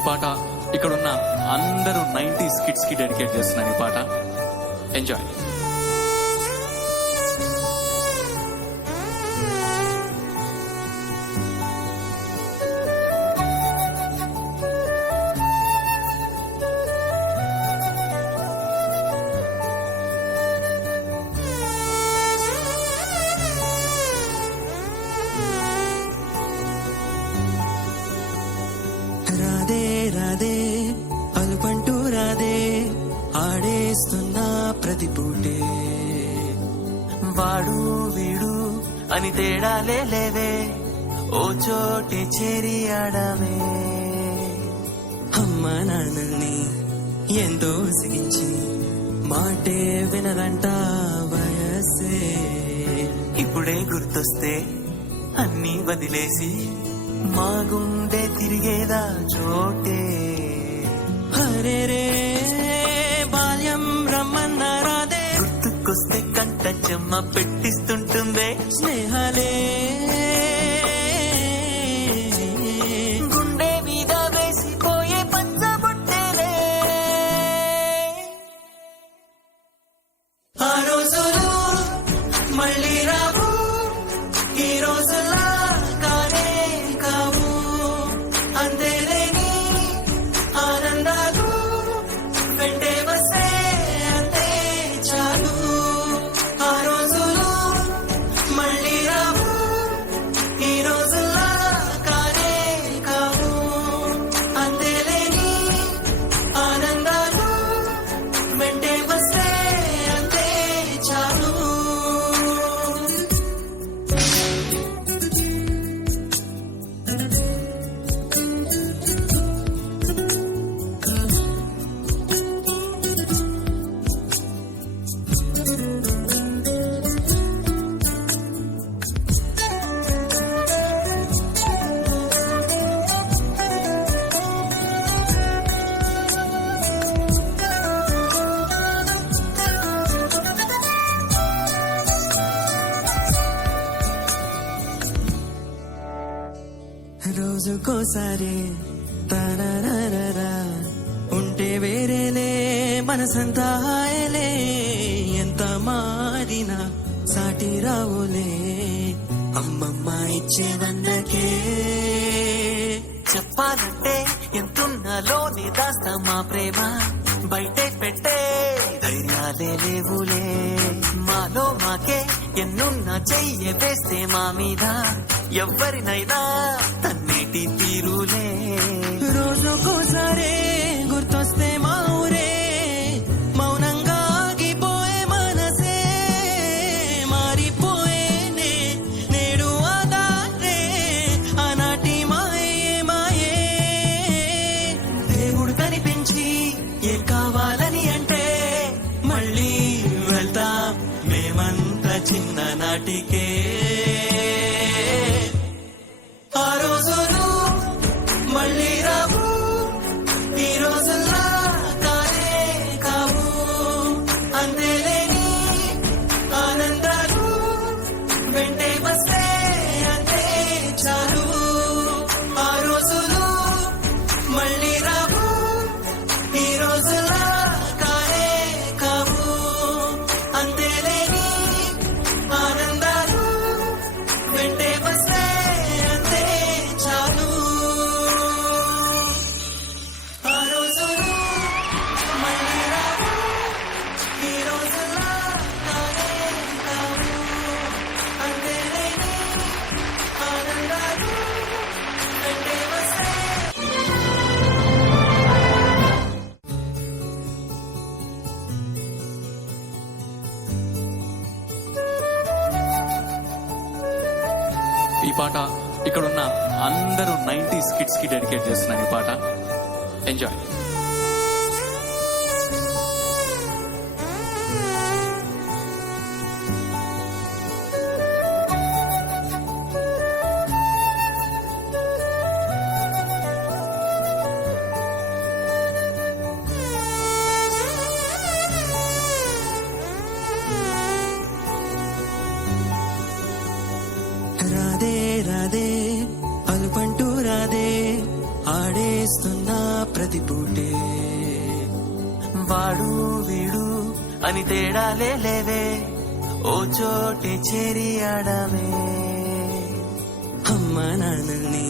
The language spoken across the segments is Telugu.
ఈ పాట ఇక్కడున్న అందరూ 90s కిడ్స్ కి డెడికేట్ చేస్తున్నాను. ఈ పాట ఎంజాయ్. రాధే రాధే అలుపంటూ రాధే ఆడేస్తున్నా ప్రతి పూటే, వాడు వీడు అని తేడాలే లేవే, ఓ చోటే చేరి ఆడమే. అమ్మ నాన్నల్ని ఎంతో సిగించి మాటే వినరంట వయసే, ఇప్పుడే గుర్తొస్తే అన్నీ వదిలేసి మా గుండె తిరిగేదా చోటే. హరే రే బాల్యం రమ్మన్న రాదే, గుర్తుకొస్తే కంట చెమ్మ పెట్టిస్తుంటుందే స్నేహాలే. గుండె మీద వేసిపోయే పచ్చబొట్టేలే, ఆ రోజులు మళ్ళీ రావు, ఈ రోజులా కానే కావు. అందేలేని ఆనందాలు వెంటే వస్తే అంతే చాలు. ఆ రోజులు మళ్ళీ రావు, ఈ రోజులా కానే కావు. అందేలేని ఆనందాలు వెంటే వస్తే అంతే చాలు. రోజుకోసారి తనరరా ఉంటే వేరేలే, మనసంతా హాయలే. ఎంత మారినా సాటి రావులే, అమ్మమ్మ ఇచ్చే వందకే. చెప్పాలంటే ఎంతున్నలోనే దాస్తా మా ప్రేమ, బయటే పెట్టే ధైర్యాలే లేవులే. మాలో మాకే ఎన్నున్నా చెయ్య వేస్తే మా మీద ఎవ్వరినైనా తన్నేటి తీరులే. రోజుకోసారే గుర్తొస్తే మా ఊరే, మౌనంగా ఆగిపోయే మనసే. మారిపోయేనే నేడు ఆదారే, ఆనాటి మాయే మాయే. దేవుడు కనిపించి ఏం కావాలని అంటే మళ్ళీ వెళ్తా మేమంతా చిన్ననాటికే. ఆ రోజులు మళ్ళీ రావు, ఈ రోజుల్లా కానే కావు. అందేలేని ఆనందాలు వెంటే వస్తే అంతే చాలు. ఆ రోజులు మళ్ళీ రావు, ఈ రోజుల్లా కానే కావు. అందేలేని ఆనందాలు వెంటే వస్తే అంతే చాలు. ఆ రోజులు మళ్ళీ రావు, ఈ రోజులా కానే కావు. అందేలేని ఆనందాలు వెంటే వస్తే. ఈ పాట ఇక్కడున్న అందరూ 90s కిడ్స్ కి డెడికేట్ చేస్తున్నాను. ఈ పాట ఎంజాయ్. రాధే రాధే అలుపంటూ రాధే ఆడేస్తున్నా ప్రతి పూటే వాడు వీడు అని తేడాలే లేవే ఓ చోటే చేరి ఆడమే అమ్మ నాన్నల్ని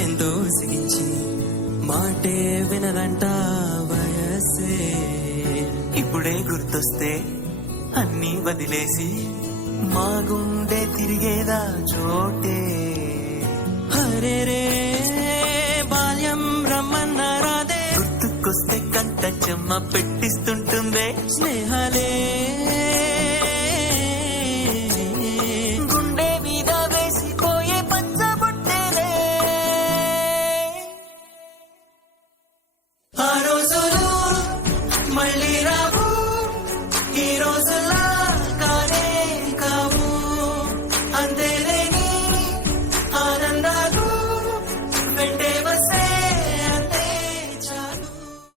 ఎంతో సిగించి మాటే వినదంట వయసే ఇప్పుడే గుర్తొస్తే అన్నీ వదిలేసి మా గుండె తిరిగేదా చోటే హరే రే బాల్యం రమ్మన్న రాదే గుర్తుకొస్తే కంట చెమ్మ పెట్టిస్తుంటుందే స్నేహాలే